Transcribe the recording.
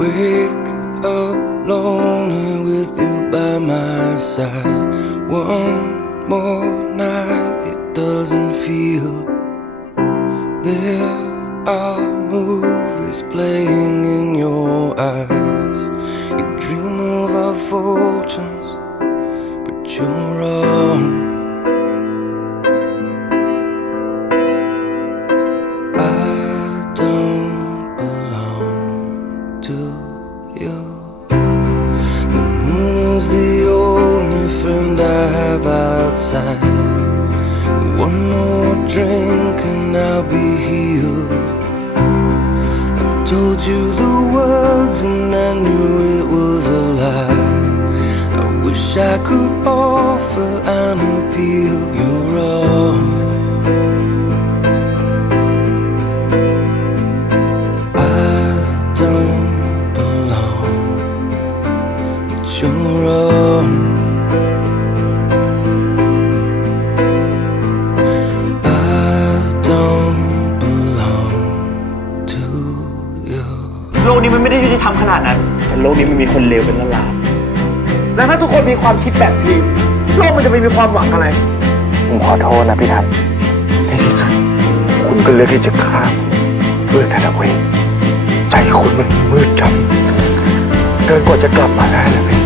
Wake up lonely with you by my side. One more night, it doesn't feel. There are movies playing in your eyes. You dream of our fortunes, but you're wrong. I don't belong to you. The moon is the only friend I have outside. One more drink and I'll be healed. I told you the words and I knew it was a lie. I wish I could offer an appeal. You're wrong. I don't belong, but you're wrong.โลกนี้มันไม่ได้ยุติธรรมขนาดนั้นแต่โลกนี้มันมีคนเลวเป็นล้านๆแล้วถ้าทุกคนมีความคิดแบบพี่โลกมันจะไม่มีความหวังอะไรผมขอโทษนะพี่ทัศน์ในที่สุดคุณก็เลือกที่จะฆ่าเพื่อแต่ละเวใจคุณมันมืดดำเกินกว่าจะกลับมาได้เลยพี่